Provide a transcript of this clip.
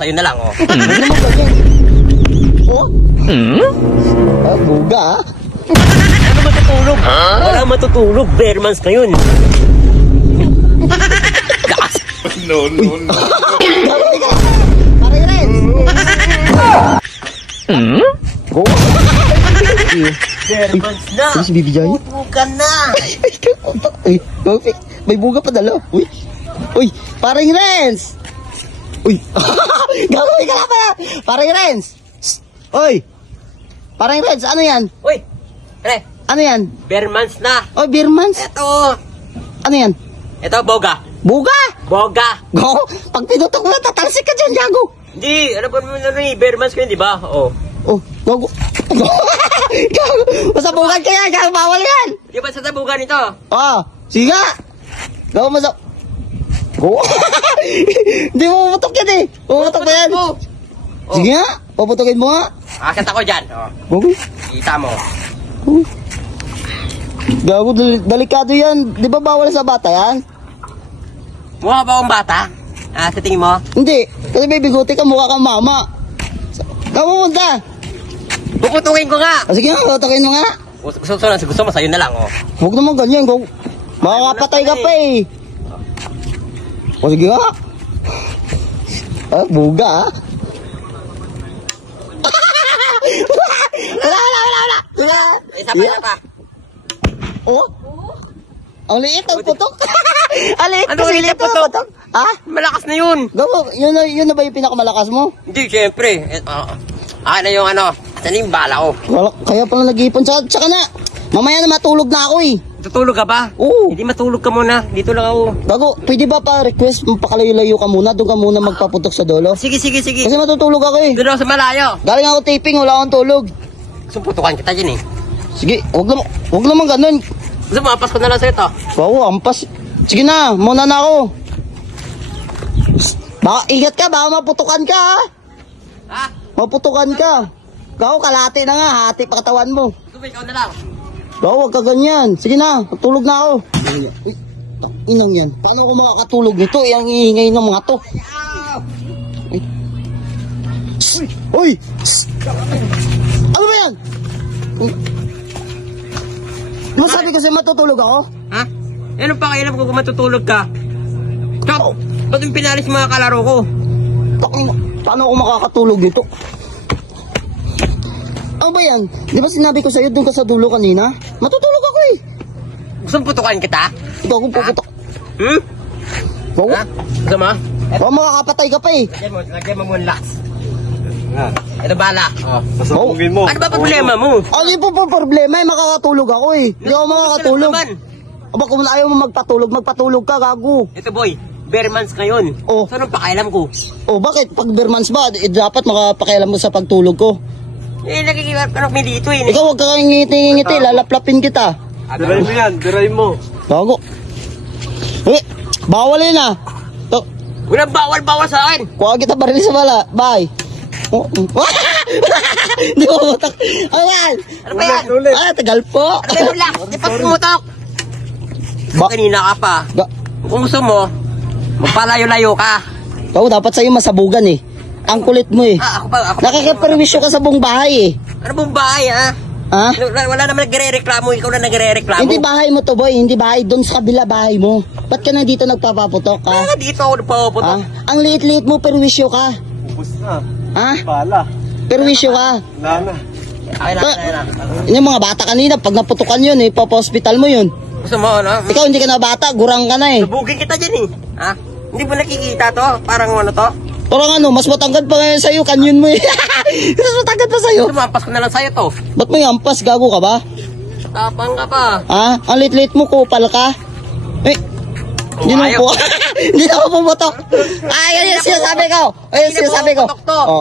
sa'yo na lang, oh. Huwag naman ganyan. Oh? Ah, buga ah. Ano matutulog? Wala matutulog. Bearmans na yun. No. Parang rin. Go. Bearmans na. Ano si Bibi Jai? Pupukan na. Uy, may buga pa dalo. Uy, parang Renz. Uy, gagawin ka na pa. Parang Renz. Uy, parang Renz, ano yan? Uy, pre. Ano yan? Bearmans na. Oh, Beermans? Eto. Ano yan? Ito, boga. Buga! Boga. Go! Pag pinutok mo, tatalsik ka dyan, gago! Hindi, ano ba naman eh, Bearmans ko yun, di ba? Oo. Oh, gago! Gago! Masabungan ka yan, gago, bawal yan! Di ba sa tabugan ito? Ah, sige nga! Gago, Go! Hindi mo puputok yan eh! Puputok pa yan! Oh. Sige nga! Puputokin mo nga! Akit ako dyan. Oh. Gago! Kita mo. Gago, delikado yan. Di ba bawal sa bata yan? Mukha ba akong bata? Ah, sa tingin mo? Hindi. Kasi may bigote ka, mukha kang mama. Gago, punta! Puputukin ko nga. Ah, sige nga, puputokin mo nga! Gusto mo sa'yo na lang, oh. Huwag naman ganyan, gago. Makakapatay ka pa eh. O sige nga. Ah, buga ah. Wala. Isa pa. Oh? Ang liit ang putok. Ang liit Ano kasi liit liit ang putok? putok. Ah? Malakas na yun. Gago, yun na ba yung pinakamalakas mo? Hindi, syempre. Akin na yung ano. Saan yung bala ko? Wala, kaya pala nag-iipon. Tsaka na, mamaya na matulog na ako eh. Tutulog ka ba? Oo. Hindi matulog ka muna. Dito lang ako. Gago, pwede ba pa request pakalayo-layo ka muna? Doon ka muna magpaputok sa dolo? Sige. Kasi matutulog ako eh. Doon ako sa malayo. Galing ako taping, wala akong tulog. Gusto putukan kita dyan eh. Sige, wag naman ganun. Gusto mo, apas ko na lang sa'yo to. Wow, ampas. Sige na, muna na ako. Baka, ingat ka, baka maputukan ka ha. Ha? Maputukan ka. Gaw, kalate na nga, hati pa katawan mo. Gusto mo, ikaw na lang. Gaw, wag ka ganyan. Sige na, matulog na ako. Uy, inong yan. Paano ako makakatulog nito? Ang iingay ng mga to. Uy. Uy! Ano ba yan? Uy. Di ba sabi kasi matutulog ako? Ha? Ano pa kailan ko kung matutulog ka? Stop! Ba't yung pinalis mga kalaro ko? Paano ako makakatulog nito? Ano ba yan? Di ba sinabi ko sa'yo doon ka sa dulo kanina? Matutulog ako eh. Gusto mo putukan kita? Ito ako puputok. Hmm? Wow. Ha? Gusto mo? Oh, makakapatay ka pa eh. Lagyan mo muna lax. Ito bala. Oh. Pasapugin mo. Ano ba problema mo? Ano yung problema eh? Makakatulog ako eh. Hindi ako makakatulog. Aba, kung ayaw mo magpatulog ka, gago. Ito boy, Bearmans ngayon. Oh. So anong pakailam ko? Oh, bakit? Pag Bearmans ba, dapat makapakialam mo sa pagtulog ko. Eh, nagkikilat ka may dito eh. Ikaw, huwag ka ngiti-ngiti, lalaplapin kita. Diray mo yan, diray mo. Gago. Eh, bawal yun ah. Walang bawal sa akin. Kuha kita baril sa bala. Bye. Oh. Hindi mo mutok. Ano yan? Ano ba yan? Ah, tagal po. Ano lang? Di pa pumutok. Kanina ka pa. Kung gusto mo, magpalayo-layo ka. Ikaw, dapat sa'yo masabugan eh. Ang kulit mo eh. Ako ba? Nakakaperwisyo ka sa buong bahay eh. Ano bang bahay ha? Ha? Wala naman nagre-reklamo, ikaw na nagre-reklamo. Hindi bahay mo to boy, hindi bahay. Doon sa kabila bahay mo. Ba't ka nandito nagpapaputok ha? Dito ako nagpapaputok. Ang liit-liit mo, perwisyo ka. Ubus na. Ha? Pala. Perwisyo ka. Nana. Ay na. Yung mga bata kanina, pag naputukan yun eh, papa-hospital mo yun. Gusto mo, ano? Ikaw hindi ka na bata, gurang ka na eh. Nabugin kita dyan eh. Ha? Hindi mo nakikita to? Parang ano to? Parang ano, mas matangkad pa ngayon sa'yo, kanyon mo eh. Mas matangkad pa sa'yo. Sumampas ko na lang sa'yo to. Ba't may ampas, gago ka ba? Tapang ka pa. Ha? Ang lit-lit mo, kupal ka. Eh, hindi na po. Hindi na ako pumotok. Ay, yan yung sinasabi ko. Ay, yung sinasabi ko. Oh.